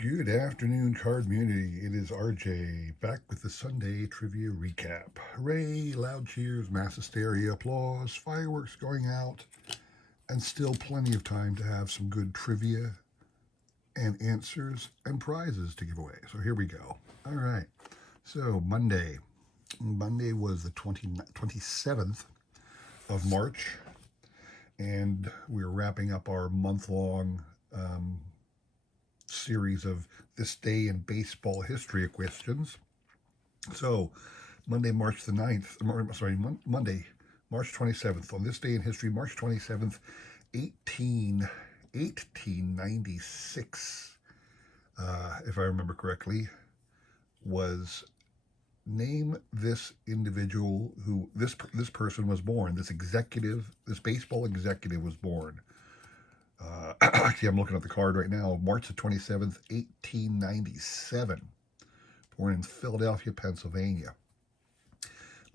Good afternoon, card community. It is RJ back with the Sunday trivia recap. Hooray, loud cheers, mass hysteria, applause, fireworks going out, and still plenty of time to have some good trivia and answers and prizes to give away. So here we go. All right. So Monday. Monday was the 27th of March, and we're wrapping up our month-long series of this day in baseball history questions. So, Monday, March the 9th, Monday, March 27th, on this day in history, March 27th, 1896, if I remember correctly, was name this individual who this person was born. This baseball executive was born. Actually, I'm looking at the card right now. March the 27th, 1897. Born in Philadelphia, Pennsylvania.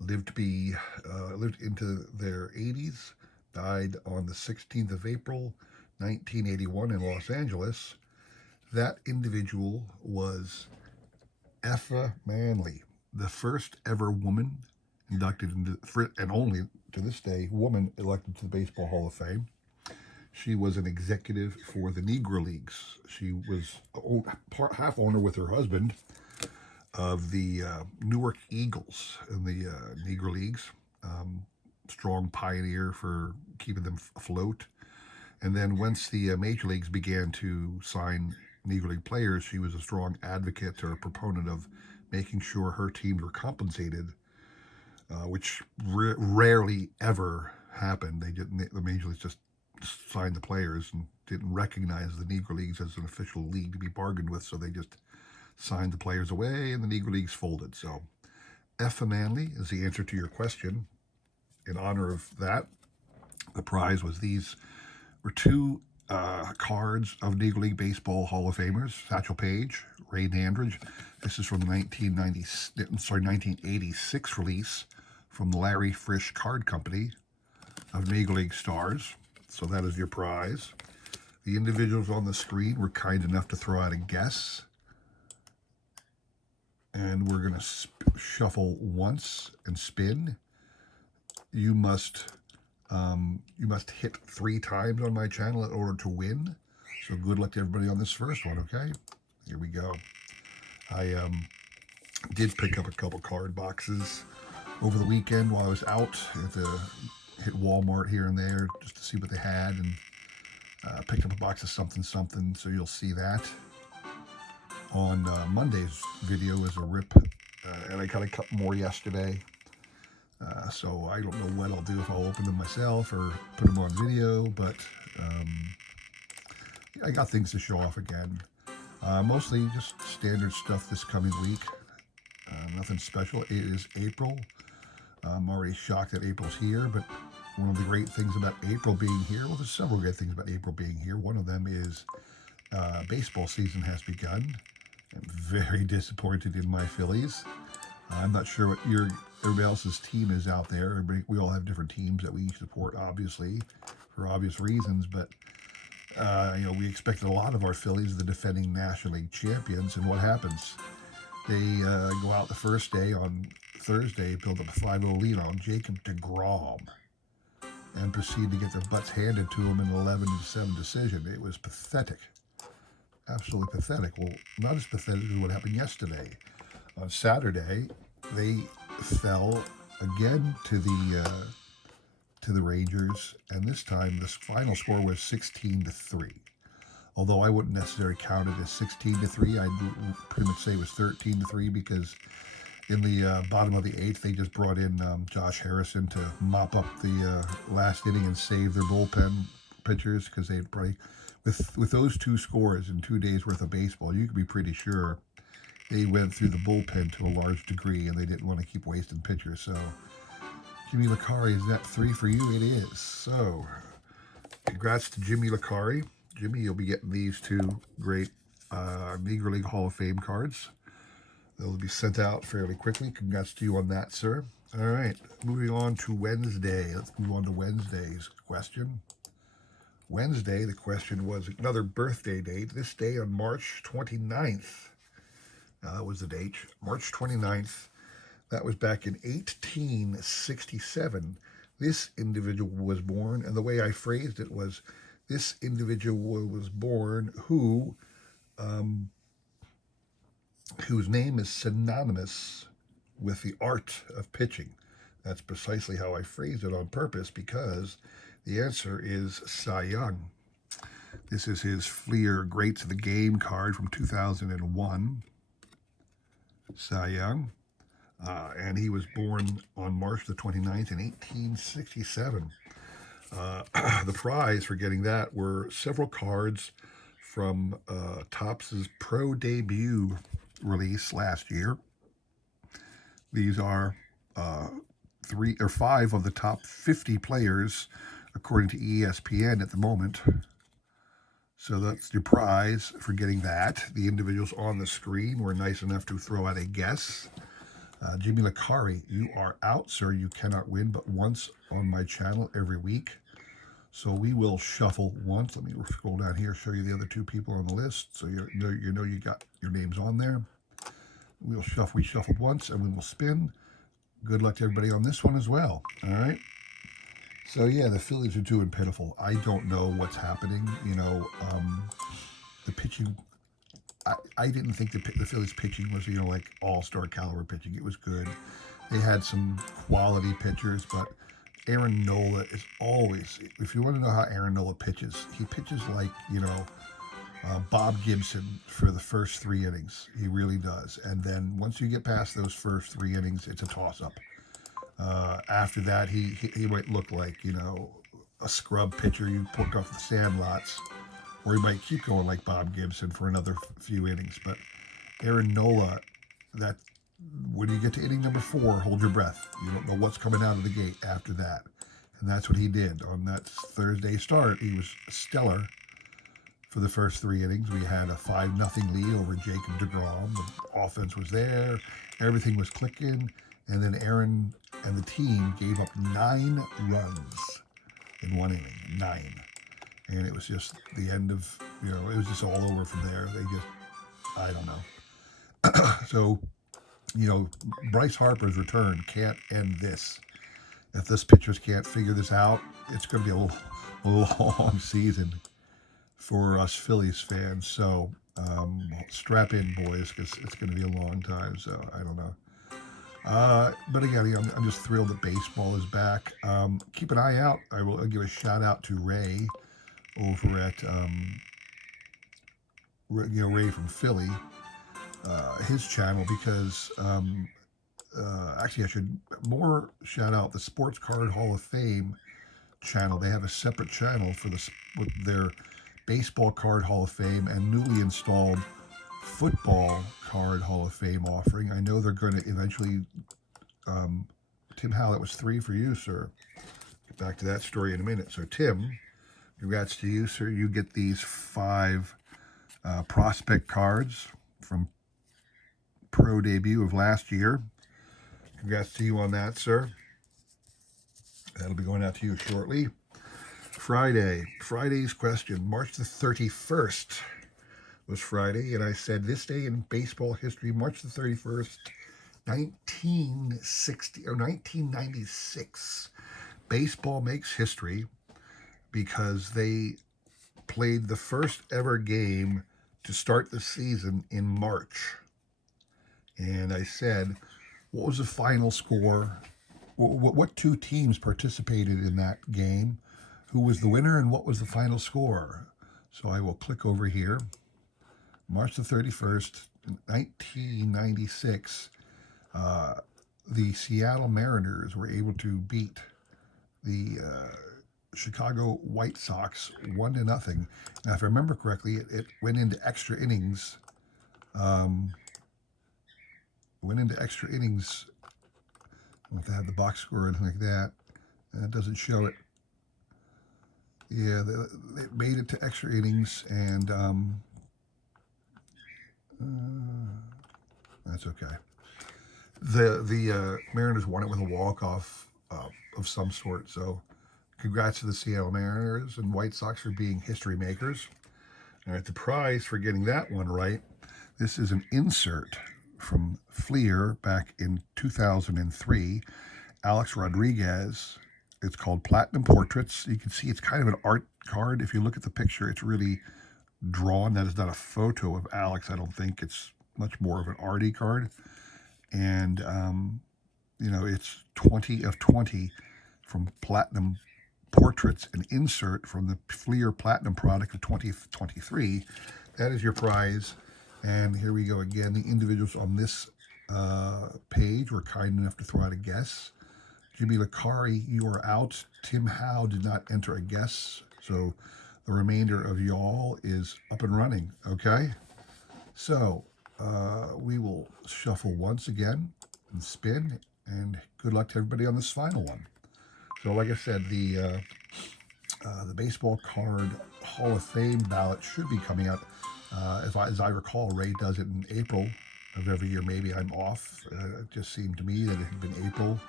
Lived into their 80s. Died on the 16th of April, 1981 in Los Angeles. That individual was Effa Manley, the first ever woman inducted into, and only to this day, woman elected to the Baseball Hall of Fame. She was an executive for the Negro Leagues. She was half owner with her husband of the Newark Eagles in the Negro Leagues. Strong pioneer for keeping them afloat. And then once the Major Leagues began to sign Negro League players, she was a strong advocate or a proponent of making sure her teams were compensated, which rarely ever happened. The Major Leagues just signed the players and didn't recognize the Negro Leagues as an official league to be bargained with, so they just signed the players away and the Negro Leagues folded. So Effa Manley is the answer to your question. In honor of that, the prize was these were two cards of Negro League Baseball Hall of Famers, Satchel Paige, Ray Dandridge. This is from the 1986 release from the Larry Frisch Card Company of Negro League Stars. So that is your prize. The individuals on the screen were kind enough to throw out a guess. And we're going to shuffle once and spin. You must hit 3 times on my channel in order to win. So good luck to everybody on this first one, okay? Here we go. I did pick up a couple card boxes over the weekend while I was out at hit Walmart here and there just to see what they had, and picked up a box of something, so you'll see that on Monday's video as a rip, and I got a couple more yesterday, so I don't know what I'll do, if I'll open them myself or put them on video, but I got things to show off again. Mostly just standard stuff this coming week. Nothing special. It is April. I'm already shocked that April's here, but one of the great things about April being here, well, there's several great things about April being here. One of them is baseball season has begun. I'm very disappointed in my Phillies. I'm not sure what everybody else's team is out there. We all have different teams that we support, obviously, for obvious reasons, but we expected a lot of our Phillies, the defending National League champions, and what happens? They go out the first day on Thursday, build up a 5-0 lead on Jacob deGrom, and proceed to get their butts handed to them in an 11-7 decision. It was pathetic. Absolutely pathetic. Well, not as pathetic as what happened yesterday. On Saturday, they fell again to the Rangers, and this time the final score was 16-3. Although I wouldn't necessarily count it as 16-3, I'd pretty much say it was 13-3, because in the bottom of the 8th, they just brought in Josh Harrison to mop up the last inning and save their bullpen pitchers, because they'd probably, with those 2 scores in 2 days worth of baseball, you could be pretty sure they went through the bullpen to a large degree, and they didn't want to keep wasting pitchers. So, Jimmy Licari, is that 3 for you? It is. So, congrats to Jimmy Licari. Jimmy, you'll be getting these 2 great Negro League Hall of Fame cards. They'll be sent out fairly quickly. Congrats to you on that, sir. All right, moving on to Wednesday. Let's move on to Wednesday's question. Wednesday, the question was another birthday date. This day on March 29th, was the date. March 29th, that was back in 1867. This individual was born, and the way I phrased it was, this individual was born whose name is synonymous with the art of pitching. That's precisely how I phrased it on purpose, because the answer is Cy Young. This is his Fleer Greats of the Game card from 2001. Cy Young. And he was born on March the 29th in 1867. The prize for getting that were several cards from Topps' Pro Debut release last year. These are 3 or 5 of the top 50 players according to ESPN at the moment. So that's your prize for getting that. The individuals on the screen were nice enough to throw out a guess. Jimmy Licari, you are out, sir. You cannot win but once on my channel every week. So we will shuffle once. Let me scroll down here, show you the other 2 people on the list, so you know you got your names on there. We shuffled once, and we will spin. Good luck to everybody on this one as well. All right. So yeah, the Phillies are doing pitiful. I don't know what's happening. The pitching. I didn't think the Phillies pitching was like all-star caliber pitching. It was good. They had some quality pitchers, but Aaron Nola is always. If you want to know how Aaron Nola pitches, he pitches like Bob Gibson for the first 3 innings. He really does. And then once you get past those first 3 innings, it's a toss-up. After that, he might look like a scrub pitcher you pick off the sandlots. Or he might keep going like Bob Gibson for another few innings. But Aaron Nola, when you get to inning number 4, hold your breath. You don't know what's coming out of the gate after that. And that's what he did. On that Thursday start, he was stellar for the first 3 innings. We had a 5-0 lead over Jacob deGrom. The offense was there. Everything was clicking. And then Aaron and the team gave up 9 runs in 1 inning. 9. And it was just the end of, it was just all over from there. I don't know. So, Bryce Harper's return can't end this. If this pitchers can't figure this out, it's going to be a long season for us Phillies fans. So, strap in, boys, because it's going to be a long time. So, I don't know. But again, I'm just thrilled that baseball is back. Keep an eye out. I'll give a shout out to Ray over at Ray from Philly, his channel, because actually I should more shout out the Sportscard Hall of Fame channel. They have a separate channel with their Baseball Card Hall of Fame and newly installed Football Card Hall of Fame offering. I know they're going to eventually, Tim Howell, that was 3 for you, sir. Get back to that story in a minute. So Tim, congrats to you, sir. You get these 5 prospect cards from Pro Debut of last year. Congrats to you on that, sir. That'll be going out to you shortly. Friday's question, March the 31st was Friday, and I said this day in baseball history, March the 31st, 1996. Baseball makes history because they played the first ever game to start the season in March. And I said, what was the final score? What 2 teams participated in that game? Who was the winner and what was the final score? So I will click over here. March the 31st, 1996, the Seattle Mariners were able to beat the Chicago White Sox 1-0. Now, if I remember correctly, it went into extra innings. I don't know if they had the box score or anything like that. It doesn't show it. Yeah, they made it to extra innings, and that's okay. The Mariners won it with a walk-off of some sort, so Congrats to the Seattle Mariners and White Sox for being history makers. All right, the prize for getting that one right. This is an insert from Fleer back in 2003. Alex Rodriguez. It's called Platinum Portraits. You can see it's kind of an art card. If you look at the picture, it's really drawn. That is not a photo of Alex. I don't think it's much more of an arty card. And, it's 20 of 20 from Platinum Portraits, an insert from the Fleer Platinum product of 2023. That is your prize. And here we go again. The individuals on this page were kind enough to throw out a guess. Jimmy Licari, you are out. Tim Howe did not enter a guess. So the remainder of y'all is up and running. Okay? So we will shuffle once again and spin. And good luck to everybody on this final one. So like I said, the baseball card Hall of Fame ballot should be coming out. As I recall, Ray does it in April of every year. Maybe I'm off. It just seemed to me that it had been April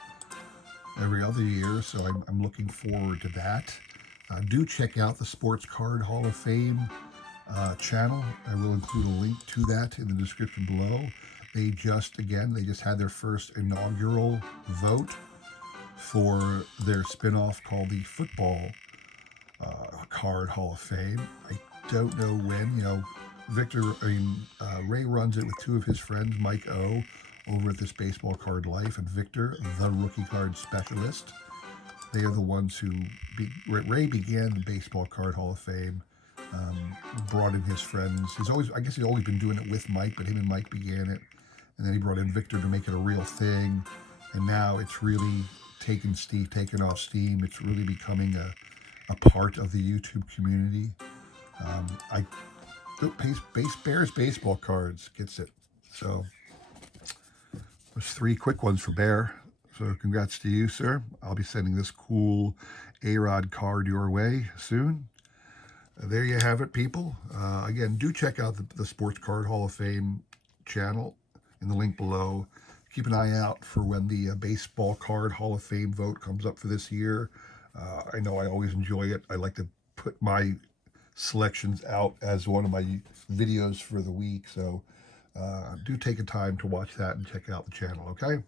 every other year, so I'm looking forward to that. Do check out the Sportscard Hall of Fame channel. I will include a link to that in the description below. They just had their first inaugural vote for their spinoff called the Football Card Hall of Fame. I don't know when. Ray runs it with two of his friends, Mike O, over at this Baseball Card Life, and Victor, the rookie card specialist. They are the ones who Ray began the Baseball Card Hall of Fame. Brought in his friends. He's always been doing it with Mike, but him and Mike began it, and then he brought in Victor to make it a real thing. And now it's really taken off steam. It's really becoming a part of the YouTube community. Bears baseball cards gets it. So there's 3 quick ones for Bear. So congrats to you, sir. I'll be sending this cool A-Rod card your way soon. There you have it, people. Again, do check out the Sports Card Hall of Fame channel in the link below. Keep an eye out for when the Baseball Card Hall of Fame vote comes up for this year. I know I always enjoy it. I like to put my selections out as one of my videos for the week. So do take a time to watch that and check out the channel, okay?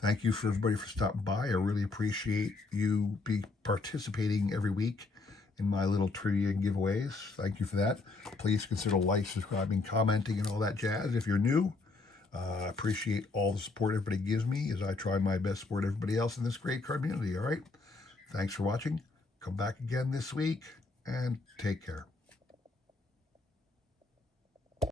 Thank you for everybody for stopping by. I really appreciate you participating every week in my little trivia and giveaways. Thank you for that. Please consider like, subscribing, commenting, and all that jazz if you're new. I appreciate all the support everybody gives me as I try my best to support everybody else in this great card community, all right? Thanks for watching. Come back again this week, and take care.